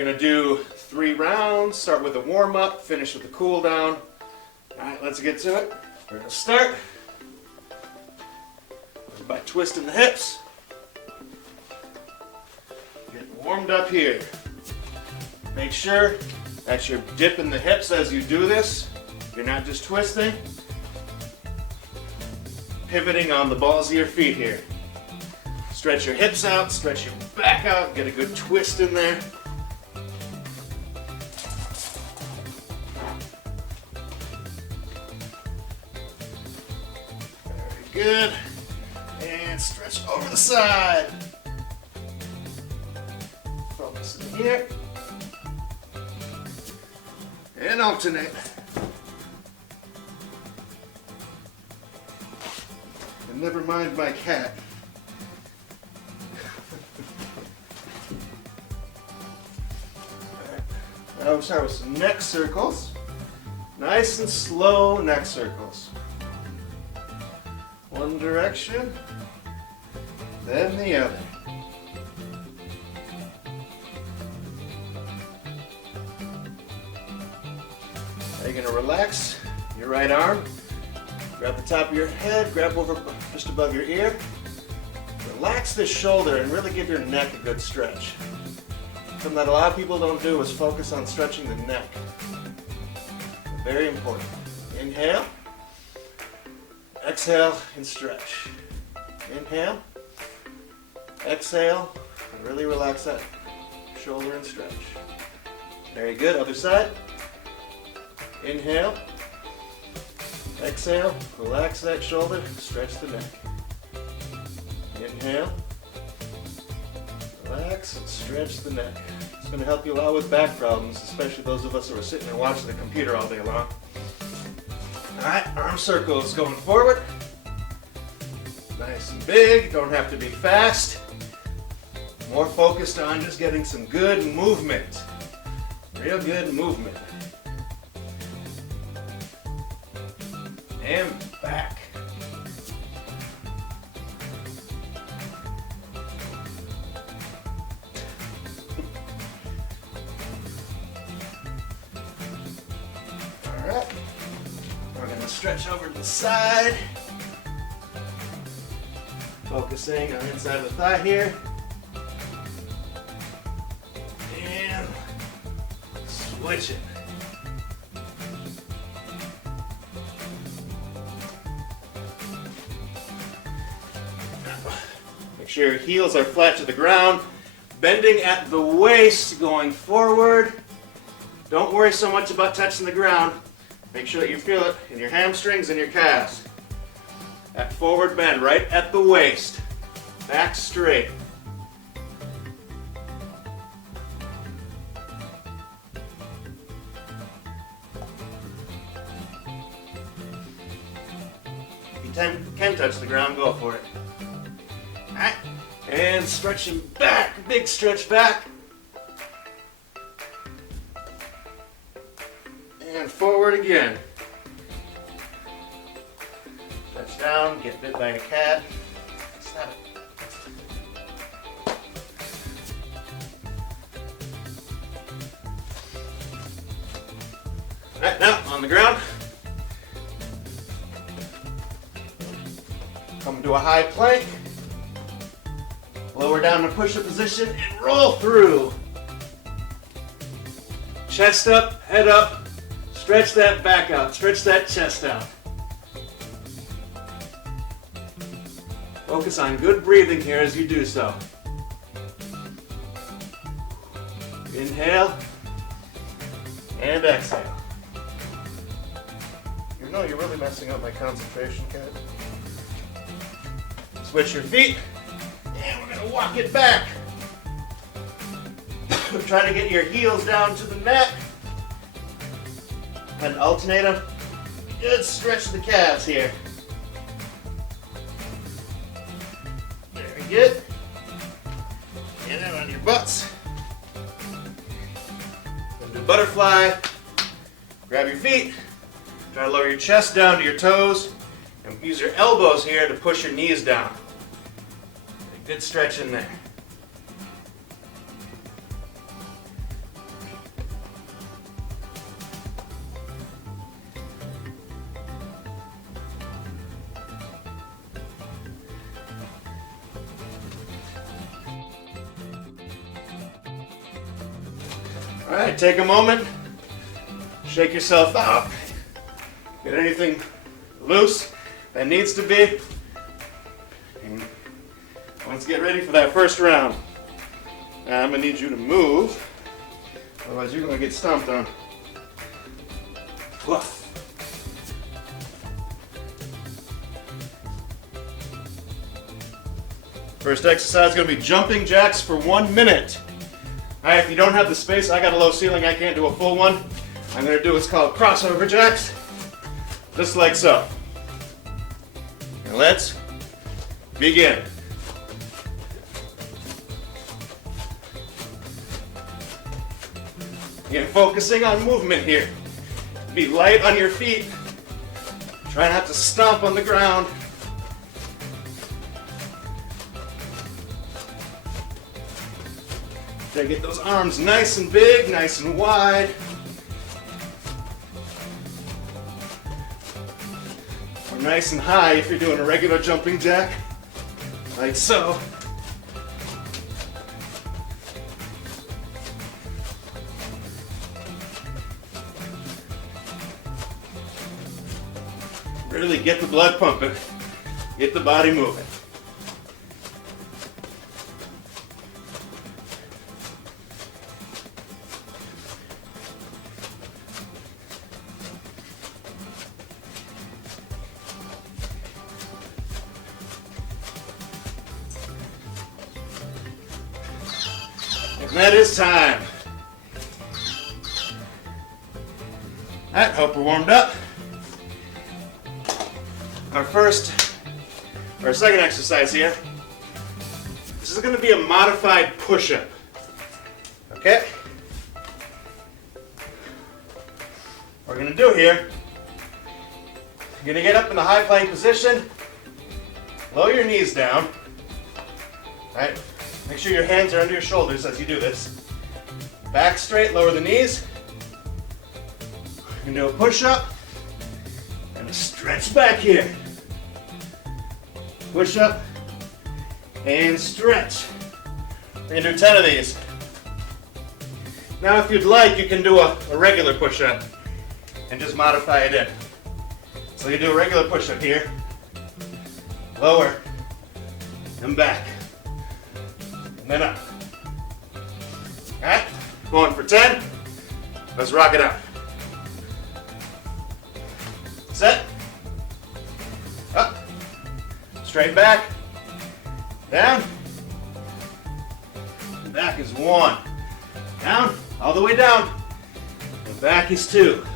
going to do 3 rounds, start with a warm-up, finish with a cool-down. Alright, let's get to it. We're going to start by twisting the hips. Get warmed up here. Make sure that you're dipping the hips as you do this. You're not just twisting. Pivoting on the balls of your feet here. Stretch your hips out, stretch your back out, get a good twist in there. Very good. And stretch over the side. Focus in here. And alternate. And never mind my cat. Now we'll start with some neck circles. Nice and slow neck circles. One direction, then the other. Now you're going to relax your right arm. Grab the top of your head, grab over just above your ear. Relax the shoulder and really give your neck a good stretch. Something that a lot of people don't do is focus on stretching the neck. Very important. Inhale, exhale, and stretch. Inhale, exhale, and really relax that shoulder and stretch. Very good. Other side. Inhale, exhale, relax that shoulder, stretch the neck. Inhale, relax and stretch the neck. It's going to help you a lot with back problems, especially those of us who are sitting and watching the computer all day long. Alright, arm circles going forward. Nice and big, don't have to be fast. More focused on just getting some good movement. Real good movement. And back. Alright, we're going to stretch over to the side. Focusing on the inside of the thigh here. And switch it. Make sure your heels are flat to the ground. Bending at the waist going forward. Don't worry so much about touching the ground. Make sure that you feel it in your hamstrings and your calves. That forward bend right at the waist. Back straight. If you can touch the ground, go for it. Alright, and stretching back, big stretch back. And forward again. Touch down, get bit by a cat. Stop it. Alright, now on the ground. Come to a high plank. Lower down to push-up position and roll through. Chest up, head up. Stretch that back out. Stretch that chest out. Focus on good breathing here as you do so. Inhale and exhale. You know you're really messing up my concentration, Kat. Switch your feet. And we're going to walk it back. Try to get your heels down to the mat. And alternate them. Good stretch of the calves here. Very good. And then on your butts. Then do butterfly. Grab your feet. Try to lower your chest down to your toes. And use your elbows here to push your knees down. Good stretch in there. All right, take a moment, shake yourself out, get anything loose that needs to be, and let's get ready for that first round. Now I'm gonna need you to move, otherwise you're gonna get stomped on. Woof. First exercise is going to be jumping jacks for 1 minute. All right, if you don't have the space, I got a low ceiling, I can't do a full one. I'm going to do what's called crossover jacks, just like so. And let's begin. Again, focusing on movement here. Be light on your feet. Try not to stomp on the ground. Try to get those arms nice and big, nice and wide. Or nice and high if you're doing a regular jumping jack, like so. Really get the blood pumping, get the body moving. And that is time. All right, hope we're warmed up. Our second exercise here, this is going to be a modified push-up, okay? What we're going to do here, you're going to get up in the high plank position, lower your knees down, right? Make sure your hands are under your shoulders as you do this. Back straight, lower the knees. You're going to do a push-up and a stretch back here. Push up and stretch. We're going to do 10 of these. Now if you'd like, you can do a regular push-up and just modify it in. So you do a regular push-up here, lower, and back, and then up. Alright, going for 10. Let's rock it out. Set. Up. Straight back, down, and back is 1, down, all the way down, and back is 2,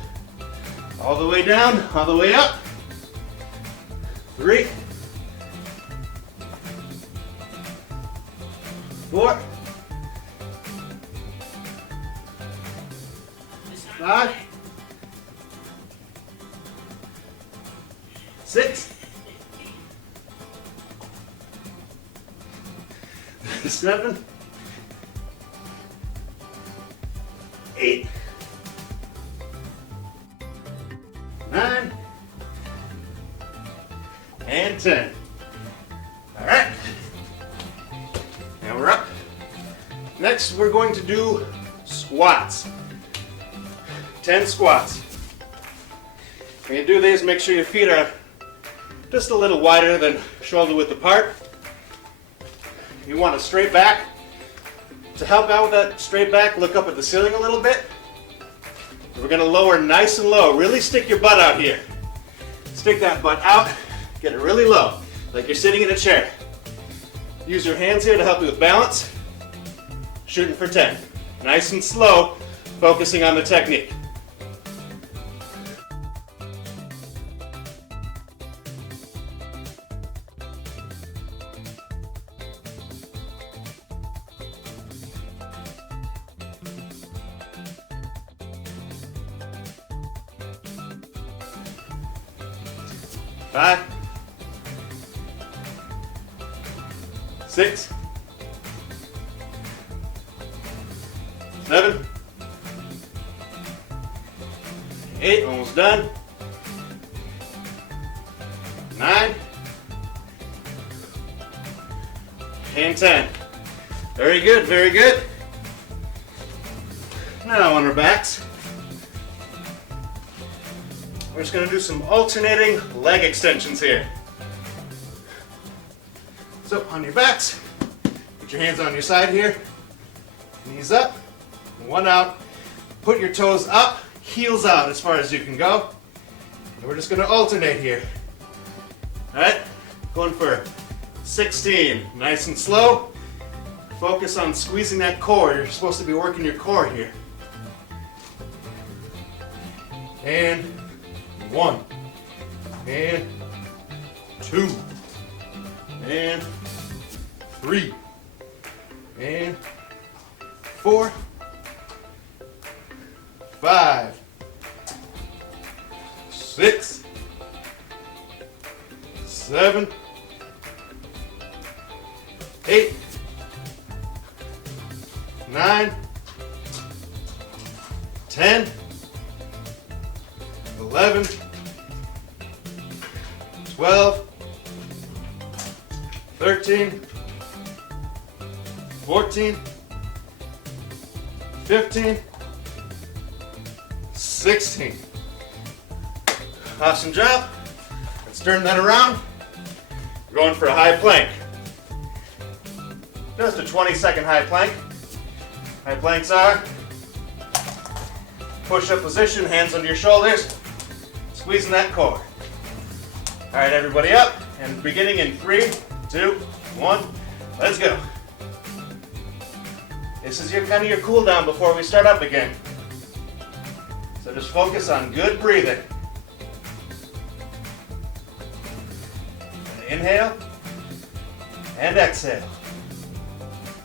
all the way down, all the way up, 3, 4, 5, 6, 7, 8, 9, and 10. All right. Now we're up. Next, we're going to do squats. 10 squats. When you do these, make sure your feet are just a little wider than shoulder width apart. You want a straight back. To help out with that straight back, look up at the ceiling a little bit. We're going to lower nice and low. Really stick your butt out here. Stick that butt out. Get it really low, like you're sitting in a chair. Use your hands here to help you with balance. Shooting for 10. Nice and slow, focusing on the technique. Five, 6, 7, 8, almost done. 9, and 10. Very good, very good. Now on our backs, we're just going to do some alternating leg extensions here. So on your backs, put your hands on your side here, knees up, one out, put your toes up, heels out as far as you can go. And we're just going to alternate here. All right, going for 16, nice and slow. Focus on squeezing that core. You're supposed to be working your core here. And 1, and 2, and 3, and 4, 5, 6, 7, 8, 9, 10, 11, 12, 13, 14, 15, 16. Awesome job. Let's turn that around. We're going for a high plank. Just a 20-second high plank. High planks are push-up position, hands under your shoulders, squeezing that core. All right, everybody up, and beginning in 3, 2, 1, let's go. This is kind of your cool down before we start up again. So just focus on good breathing. And inhale and exhale.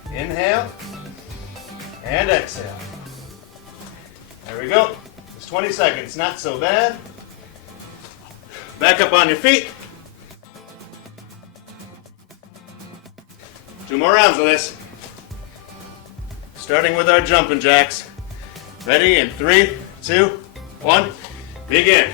Inhale and exhale. There we go. It's 20 seconds, not so bad. Back up on your feet. 2 more rounds of this. Starting with our jumping jacks. Ready in 3, 2, 1, begin.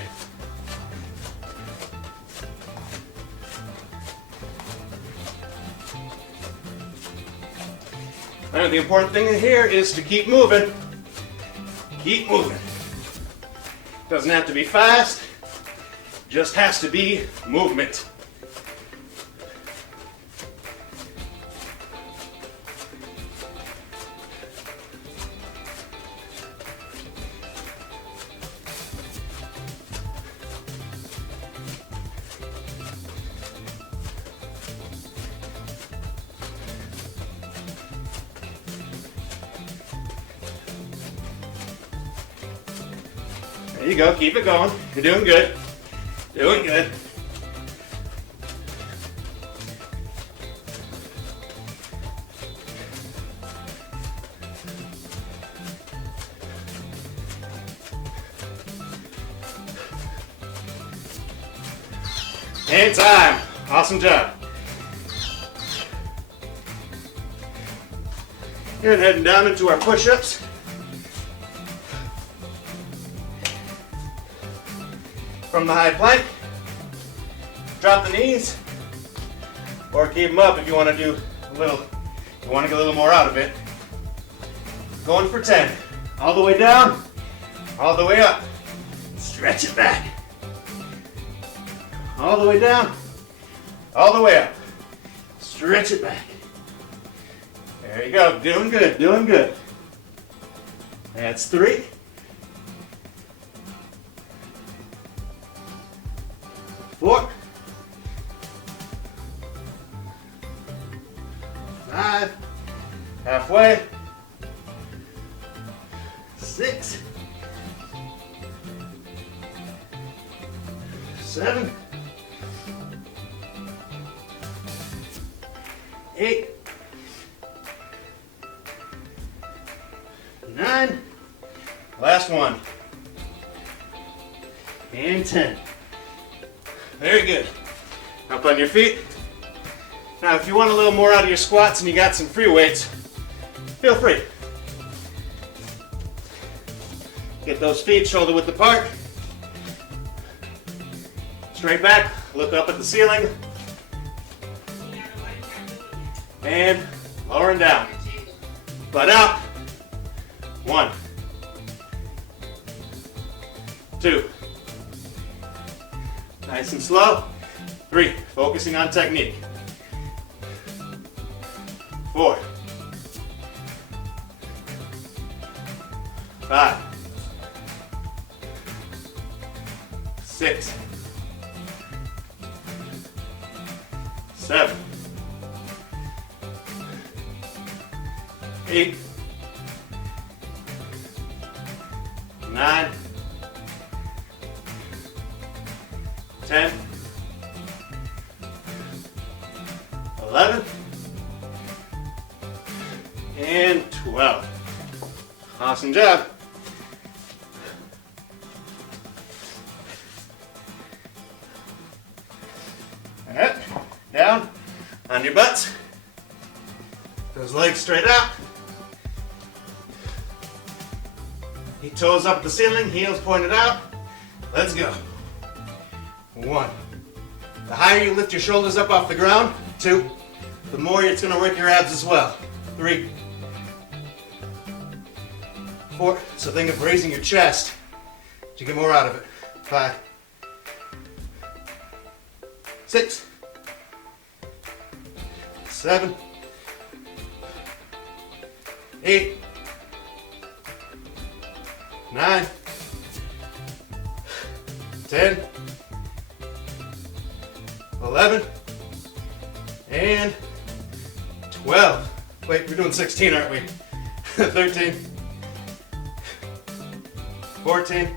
And the important thing here is to keep moving. Keep moving. Doesn't have to be fast, just has to be movement. There you go, keep it going. You're doing good. Doing good. And time. Awesome job. Here and heading down into our push-ups. From the high plank, drop the knees, or keep them up if you want to do a little, you want to get a little more out of it. Going for 10. All the way down, all the way up. Stretch it back. All the way down, all the way up. Stretch it back. There you go. Doing good, doing good. That's 3. 4, 5, halfway, 6, 7, 8, 9, last one, and 10. Very good. Up on your feet. Now, if you want a little more out of your squats and you got some free weights, feel free. Get those feet shoulder width apart. Straight back, look up at the ceiling. And lowering down. Butt out. 1, 2. Nice and slow. 3. Focusing on technique. 4. 5. 6. 7. 8. 9. 10. 11. And 12. Awesome job. All right, down on your butts. Those legs straight out. Toes up at the ceiling, heels pointed out. Let's go. 1. The higher you lift your shoulders up off the ground, 2. The more it's going to work your abs as well. 3. 4. So think of raising your chest to get more out of it. 5. 6. 7. 8. 9. 10. 11. And 12. Wait, we're doing 16, aren't we? 13. 14.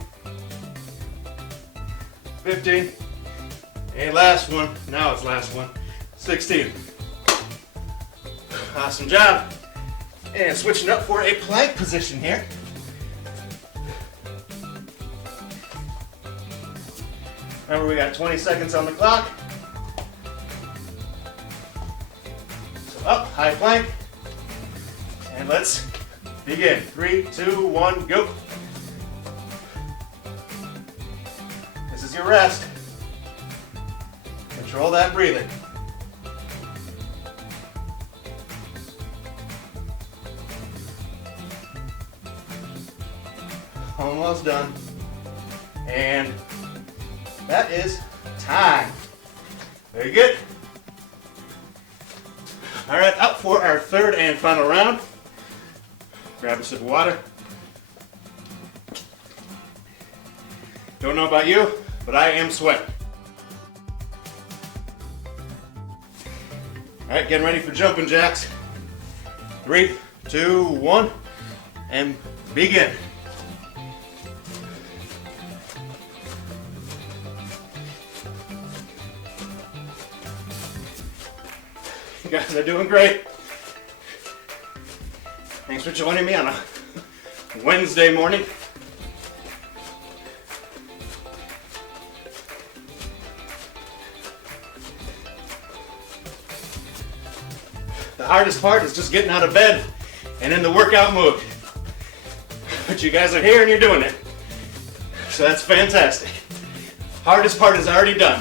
15. And last one. Now it's last one. 16. Awesome job. And switching up for a plank position here. Remember, we got 20 seconds on the clock. So up, high plank. And let's begin. 3, 2, 1, go. This is your rest. Control that breathing. Almost done. And that is time. Very good. All right, up for our third and final round. Grab a sip of water. Don't know about you, but I am sweating. All right, getting ready for jumping jacks. 3, 2, 1, and begin. You guys are doing great. Thanks for joining me on a Wednesday morning. The hardest part is just getting out of bed and in the workout mood. But you guys are here and you're doing it. So that's fantastic. Hardest part is already done.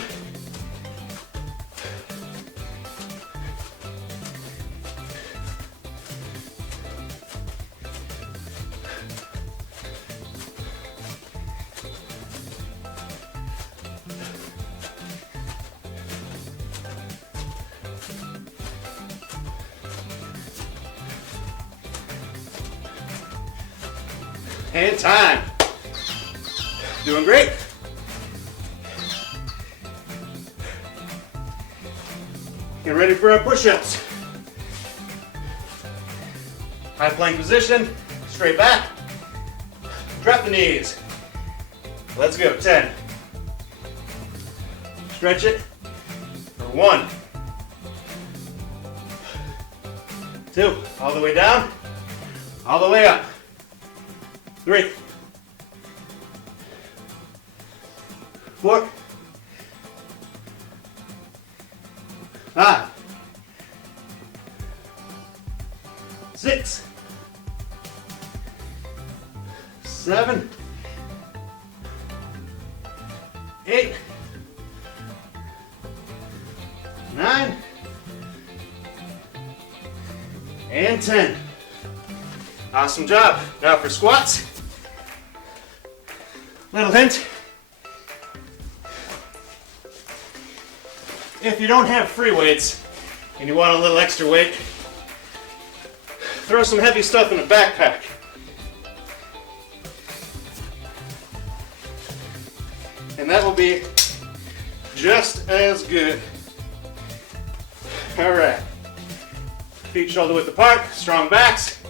And time. Doing great. Get ready for our push-ups. High plank position, straight back. Drop the knees. Let's go, 10. Stretch it for 1. 2, all the way down, all the way up. 3, 4, 5, 6, 7, 8, 9, and 10. Awesome job. Now for squats. Little hint, If you don't have free weights and you want a little extra weight, throw some heavy stuff in a backpack. And that will be just as good. All right. Feet shoulder width apart, strong backs.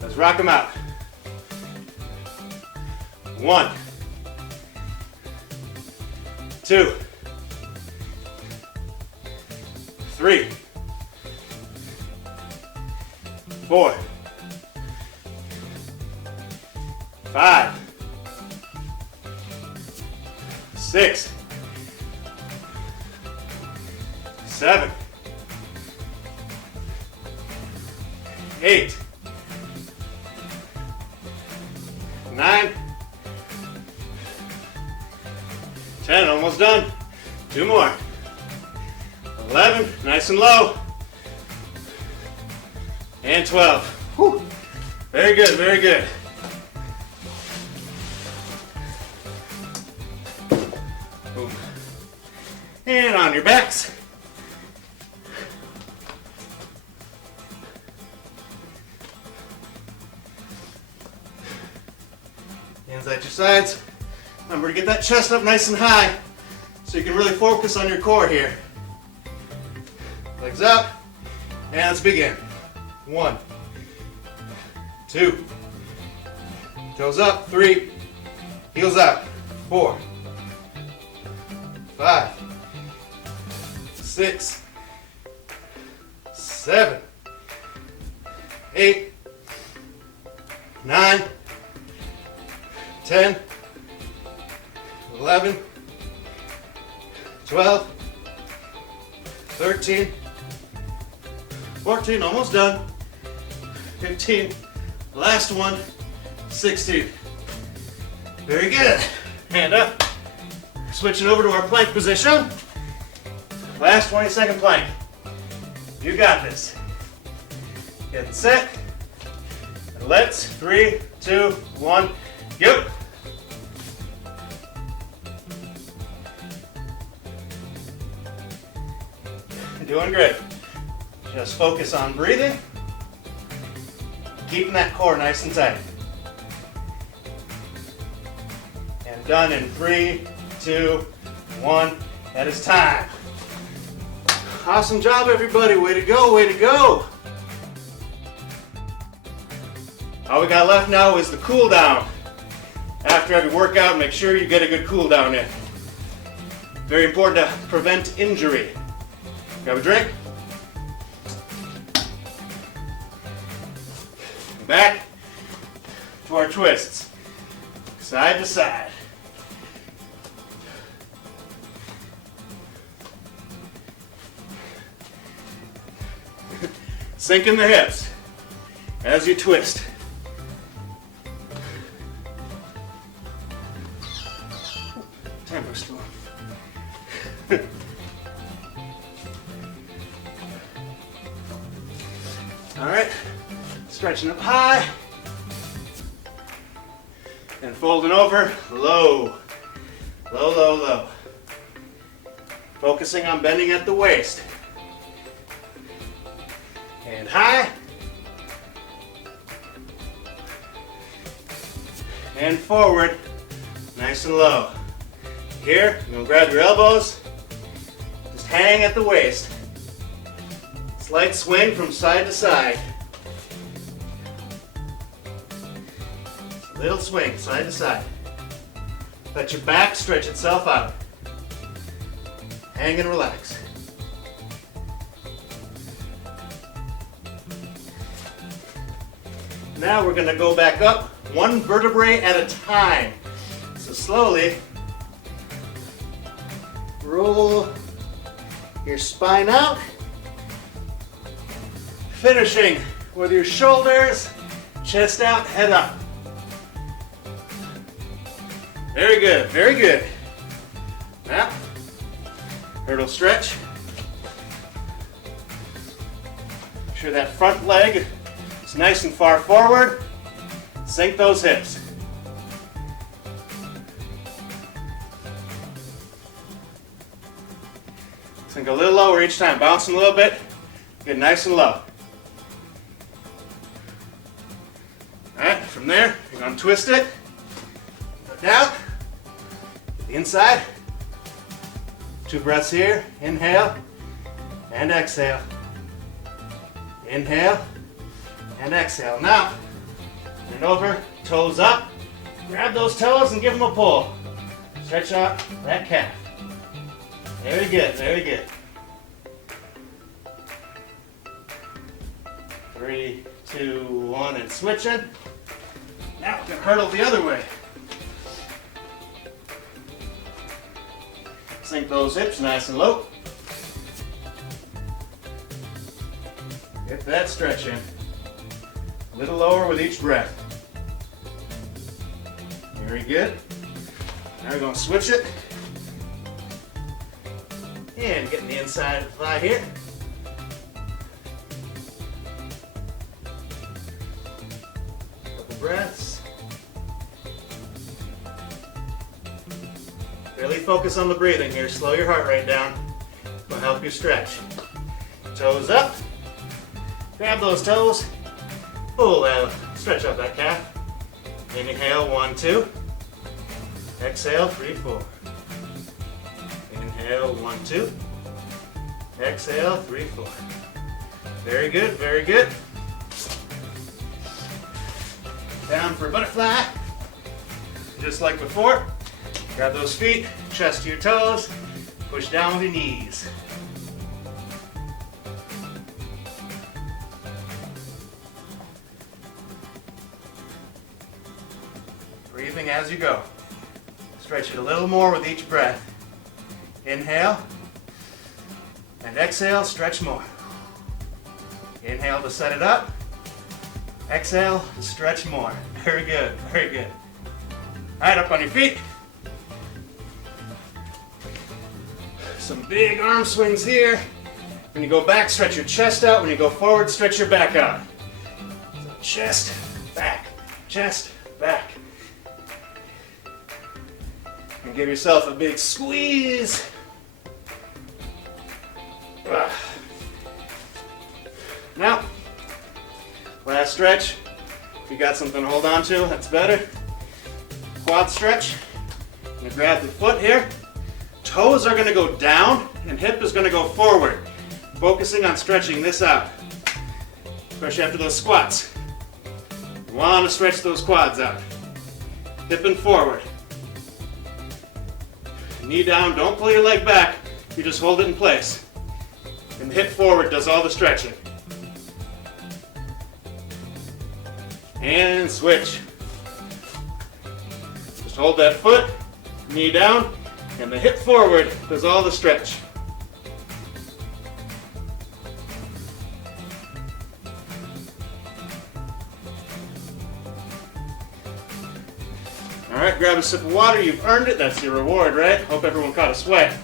Let's rock them out. 1, 2, 3, 4, 5, 6, 7, 8, 9, 10, almost done. 2 more. 11, nice and low. And 12. Whew. Very good, very good. Boom. And on your backs. Hands at your sides. Remember to get that chest up nice and high so you can really focus on your core here. Legs up, and let's begin. 1, 2, toes up, 3, heels out, 4, 5, 6, 7, 8, 9, 10, 11, 12, 13, 14, almost done, 15, last one, 16. Very good. Hand up. Switching over to our plank position. Last 20-second plank. You got this. Get set. And let's, 3, 2, 1, go. Doing great. Just focus on breathing, keeping that core nice and tight. And done in 3, 2, 1. That is time. Awesome job, everybody. Way to go, way to go. All we got left now is the cool down. After every workout, make sure you get a good cool down in. Very important to prevent injury. Grab a drink. Back to our twists. Side to side. Sink in the hips as you twist. Tempo storm. All right, stretching up high and folding over, low, low, low, low. Focusing on bending at the waist. And high. And forward, nice and low. Here, you're gonna grab your elbows, just hang at the waist. Slight swing from side to side. Little swing, side to side. Let your back stretch itself out. Hang and relax. Now we're going to go back up one vertebrae at a time. So slowly roll your spine out. Finishing with your shoulders, chest out, head up. Very good, very good. Now, hurdle stretch. Make sure that front leg is nice and far forward. Sink those hips. It's going to go a little lower each time, bouncing a little bit, get nice and low. Alright, from there, you're going to twist it, go down, the inside, 2 breaths here, inhale, and exhale. Inhale, and exhale. Now, turn over, toes up, grab those toes and give them a pull. Stretch out that calf. Very good, very good. 3, 2, 1, and switching. Now we can hurdle the other way. Sink those hips nice and low. Get that stretch in. A little lower with each breath. Very good. Now we're going to switch it. And getting the inside of the thigh here. Couple breaths. Really focus on the breathing here. Slow your heart rate down. Will help you stretch. Toes up. Grab those toes. Pull out. Stretch up that calf. Inhale, 1, 2. Exhale, 3, 4. Inhale, 1, 2. Exhale, 3, 4. Very good, very good. Down for a butterfly. Just like before. Grab those feet, chest to your toes, push down with your knees. Breathing as you go. Stretch it a little more with each breath. Inhale, and exhale, stretch more. Inhale to set it up. Exhale to stretch more. Very good, very good. All right, up on your feet. Some big arm swings here. When you go back, stretch your chest out. When you go forward, stretch your back out. So chest, back, back. And give yourself a big squeeze. Now, last stretch. If you got something to hold on to, that's better. Quad stretch. I'm going to grab the foot here. Toes are going to go down and hip is going to go forward. Focusing on stretching this out. Especially after those squats. You want to stretch those quads out. Hip and forward. Knee down, don't pull your leg back. You just hold it in place. And the hip forward does all the stretching. And switch. Just hold that foot, knee down, and the hip forward does all the stretch. All right, grab a sip of water. You've earned it. That's your reward, right? Hope everyone caught a sweat.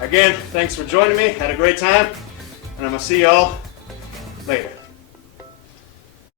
Again, thanks for joining me. Had a great time. And I'm going to see y'all later.